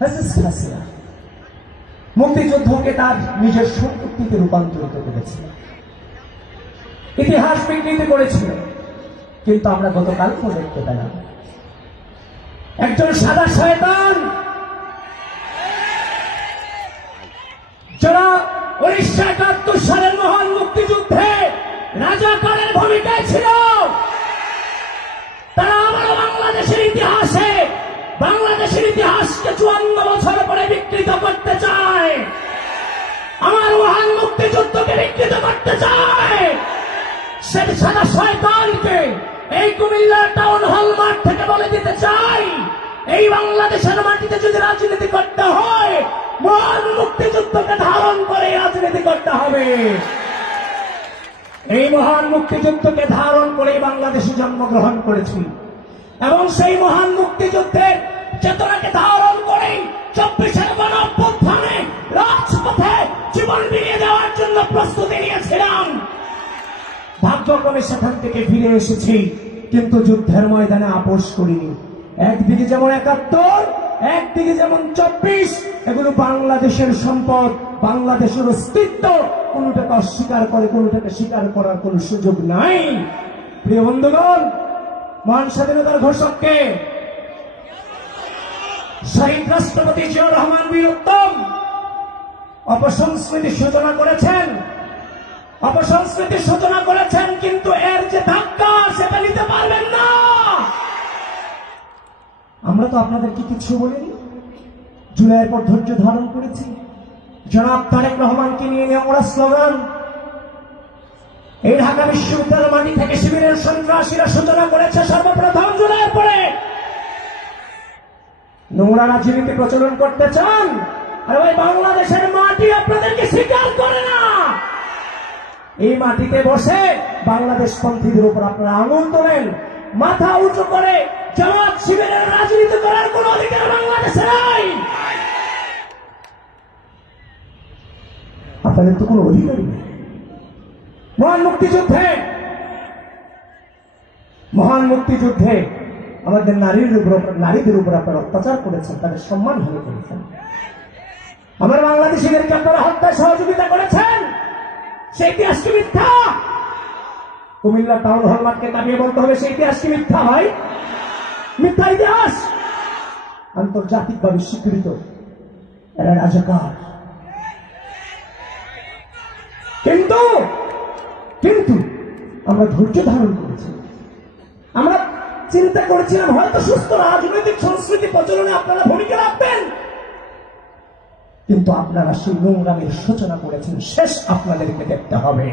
হাসিনা মুক্তিযুদ্ধকে তার নিজের সম্পত্তিতে রূপান্তরিত করেছিল, ইতিহাস বিকৃতি করেছিল। কিন্তু আমরা গতকালকেও দেখতে পেলাম একজন সাদা শয়তান যারা 1971 সালের মহান মুক্তিযুদ্ধে রাজাকারের ভূমিকায় ছিল, তারা আবারও বাংলাদেশের ইতিহাসকে 54 বছর পরে বিকৃত করতে চায়, আমার মহান মুক্তিযুদ্ধকে বিকৃত করতে চায়। সেই সাদা শয়তানকে এই কুমিল্লা টাউন হল মাঠ থেকে বলে দিতে চাই, এই বাংলাদেশের মাটিতে যদি রাজনীতি করতে হয়, মহান মুক্তিযুদ্ধকে ধারণ করে রাজনীতি করতে হবে। এই মহান মুক্তিযুদ্ধকে ধারণ করে বাংলাদেশে জন্মগ্রহণ করেছি এবং সেই মহান মুক্তিযুদ্ধের চেতনাকে ধারণ করে 24-এর গণঅভ্যুত্থানে রাজপথে জীবন বিলিয়ে দেওয়ার জন্য প্রস্তুতি নিয়েছিলাম। ভাগ্যক্রমে সেখান থেকে ফিরে এসেছি, কিন্তু যুদ্ধের ময়দানে আপোষ করিনি। একদিকে যেমন 71, একদিকে যেমন 24, এগুলো বাংলাদেশের সম্পদ, বাংলাদেশের অস্তিত্ব। কোনটাকে অস্বীকার করে, কোনটাকে স্বীকার করার কোন সুযোগ নাই। প্রিয় বন্ধুগণ, মহান স্বাধীনতার ঘোষককে শহীদ রাষ্ট্রপতি জিয়াউর রহমান বীরোত্তম অপসংস্কৃতির সূচনা করেছেন, কিন্তু এর যে ধাক্কা সেটা নিতে পারবেন না। আমরা তো আপনাদেরকে কিছু বলিনি, জুলাইয়ের পর ধৈর্য ধারণ করেছি। জনাব তারেক রহমানকে নিয়ে আমরা স্লোগান, এই ঢাকা বিশ্ববিদ্যালয় মাটি থেকে শিবিরের সন্ত্রাসীরা সূচনা করেছে সর্বপ্রথম জুলাইয়ের পরে। নোংরা রাজনীতি প্রচলন করতে চান, আর ওই বাংলাদেশের মাটি আপনাদেরকে স্বীকার করে না। এই মাটিতে বসে বাংলাদেশ পন্থীদের উপর আপনারা আঙুল তোলেন, মাথা উঁচু করে জামাত শিবিরের রাজনীতি করার কোন অধিকার বাংলাদেশে নাই। আপনাদের তো কোনো অধিকারই নেই। মহান মুক্তিযুদ্ধে আমাদের নারীদের উপর আপনারা অত্যাচার করেছেন, তাদের সম্মান হানি করেছেন। আমার বাংলাদেশিদেরকে আপনারা হত্যায় সহযোগিতা করেছেন, সেই ইতিহাস কি মিথ্যা? কুমিল্লা টাউন হল মাঠকে কাটিয়ে বলতে হবে সেই ইতিহাস কি মিথ্যা? ভাই, মিথ্যা ইতিহাস, আন্তর্জাতিকভাবে স্বীকৃত। এরা রাজাকার। কিন্তু আমরা ধৈর্য ধারণ করেছি। আমরা চিন্তা করেছিলাম হয়তো সুস্থ রাজনৈতিক সংস্কৃতি প্রচলনে আপনারা ভূমিকা রাখবেন, কিন্তু আপনারা সেই নোংরামের সূচনা করেছেন। শেষ আপনাদেরকে দেখতে হবে।